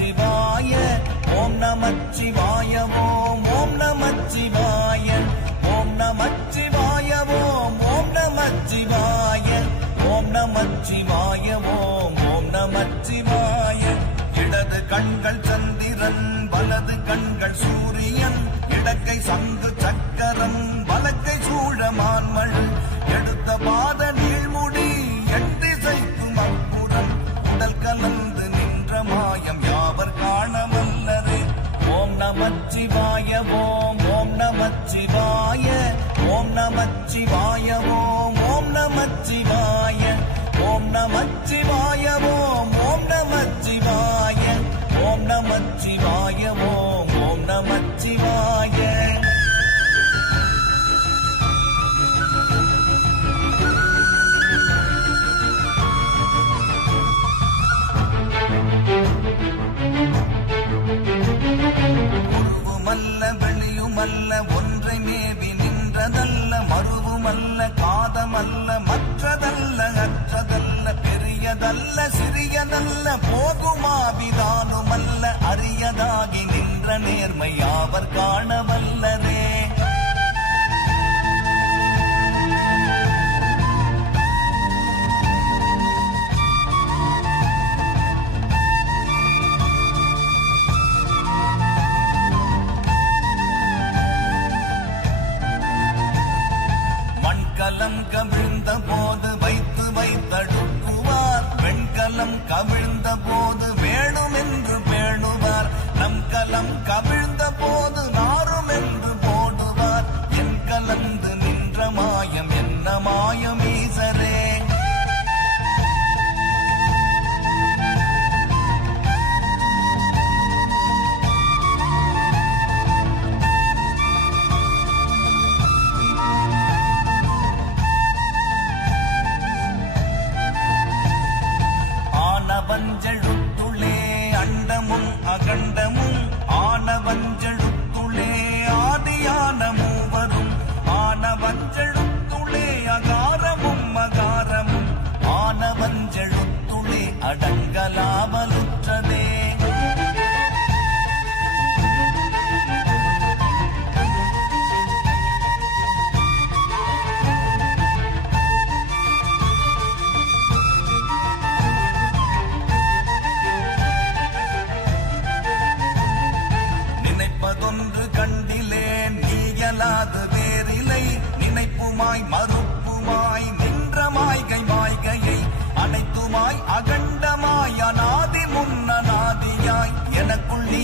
நமச்சிவாய ஓம் நமச்சிவாய ஓம் ஓம் நமச்சிவாய ஓம் நமச்சிவாய ஓம் ஓம் நமச்சிவாய ஓம் நமச்சிவாய ஓம் ஓம் நமச்சிவாய. இடது கண்கள் சந்திரன் வலது கண்கள் சூரியன் இடக்கை சங்கு நமச்சிவாய ஓம் ஓம் நமச்சிவாய. ஓம் நமச்சிவாய ஓம் ஓம் நமச்சிவாய. ஓம் நமச்சிவாய ஓம் ஓம் நமச்சிவாய. உருவமல்ல வெளியுமல்ல பெரியதல்ல சிறியதல்ல போகுமாவிதானுமல்ல அரியதாகி நின்ற நேர்மை அவர் காணவல்லதே மண்கலம் கவிழ்ந்த போது வைத்து வைத்தடு வெண்கலம் அகண்டமாய் அகண்டமாய் அநாதி முன்னநாதியாய் எனக்குள் நீ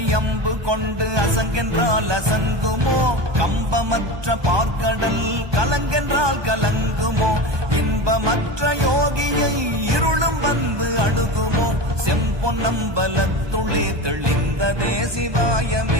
அம்பலத்தை அம்பு கொண்டு அசங்கென்றால் அசங்குமோ? கம்பமற்ற பார்க்கடல் கலங்கென்றால் கலங்குமோ? இன்பமற்ற யோகியை இருளும் வந்து அணுகுமோ செம்பொன்னம்பலத்துளே தெளிந்த தேசிவாயமே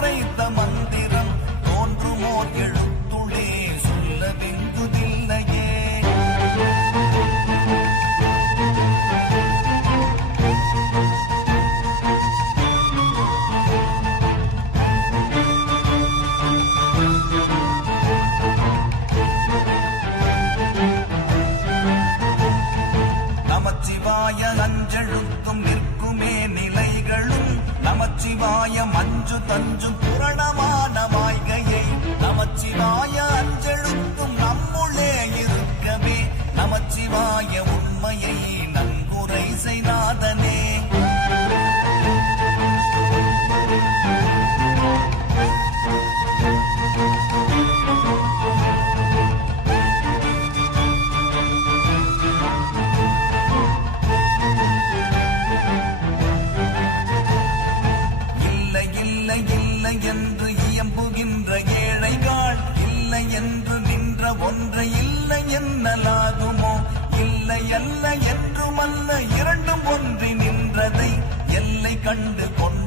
எடுத்துரைத்த மந்திரம் 就等着。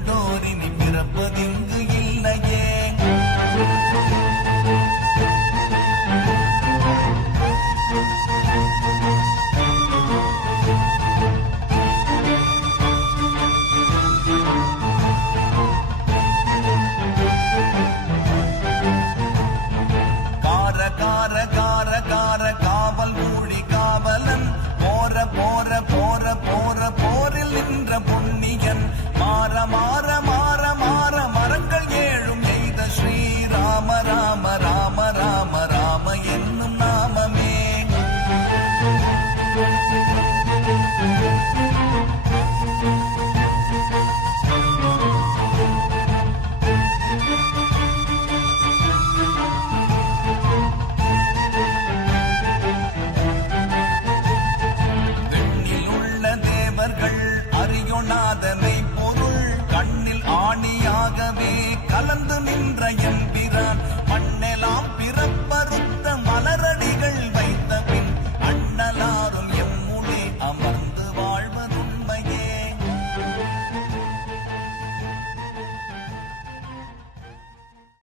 கொண்டோரினி பிறப்பதிங்கு இல்லையே. கார கார மண்ணில் கண்ணில் ஆணியாகவே கலந்து நின்ற எம்பிரான்